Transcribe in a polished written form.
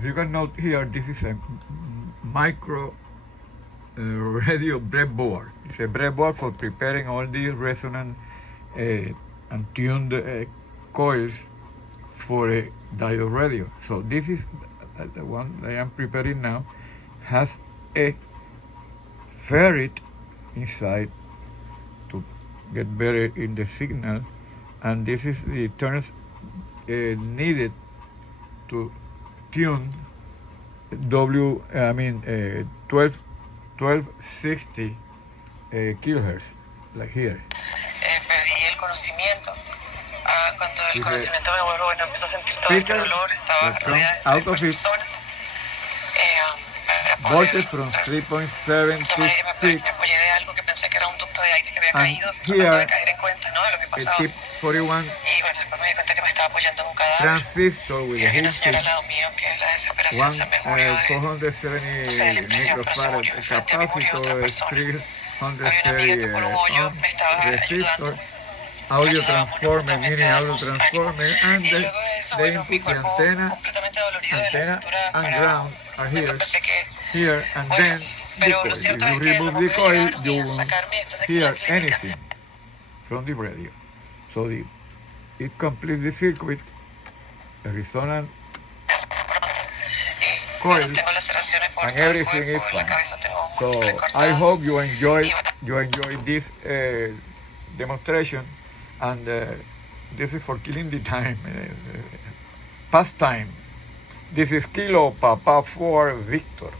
As you can note here, this is a micro radio breadboard. It's a breadboard for preparing all these resonant and tuned coils for a diode radio. So this is the one I am preparing now, has a ferrite inside to get better in the signal, and this is the turns needed to tune 1260 kilohertz, like here. Perdí el conocimiento. Cuando el conocimiento me vuelvo, bueno, empezó a sentir todo este dolor, estaba rodeada de personas. Voltage from 3.7 to 6. Me apoyé de algo que pensé que era un ducto de aire que había caído, tratando de caer en cuenta, ¿no?, de lo que pasaba. Tip 41. Y bueno, después me di cuenta que me estaba apoyando en un cadáver. Transistor with y a había una heat señora al lado mío que la desesperación se me murió de 470 microfarad capacitor, 330 resistor, audio transformer, mini audio transformer, and the input, the antenna and ground are here, and then the coil. If you remove the coil, you won't hear anything from the radio. So it completes the circuit, a resonant coil, and everything is fine. So I hope you enjoy this demonstration, and this is for killing the time, pastime. This is Kilo Papa 4 Victor.